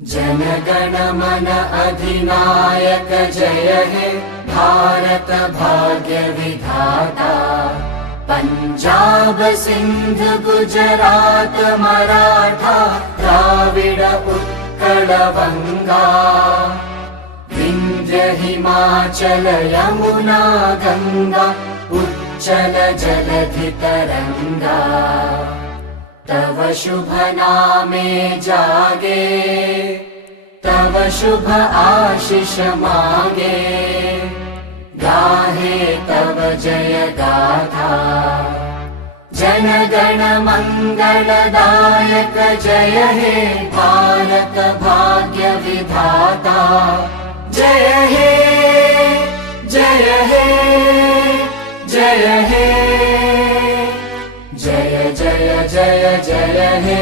जन गण मन अधिनायक जय हे भारत भाग्य विधाता। पंजाब सिंध गुजरात मराठा द्राविड उत्कल बंगा। विंध्य हिमाचल यमुना गंगा उच्चल जलधि तरंगा। तव शुभ नामे जागे तव शुभ आशीष मागे। गाहे तव जय गाथा जन गण मंगलदायक जय हे भारत भाग्य विधाता। जय हे जय हे जय हे जय जय जय जय हे।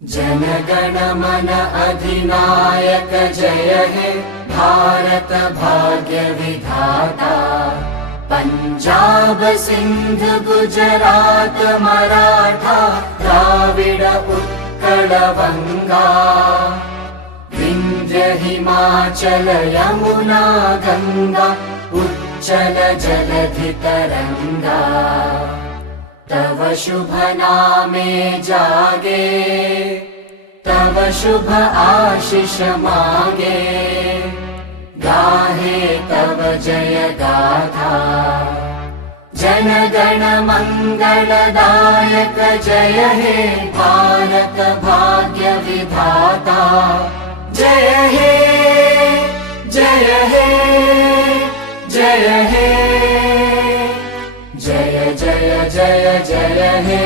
जन गण मन अधिनायक जय हे भारत भाग्य विधाता। पंजाब सिंध गुजरात मराठा द्राविड उत्कल बंगा। विंध्य हिमाचल यमुना गंगा उच्चल जलधि तरंगा। तव शुभ नामे जागे तव शुभ आशीष मागे। गाहे तव जय गाथा जन गण मंगलदायक जय हे भारत भाग्य विधाता। जय हे जय हे जय हे जय जय जय जय हे।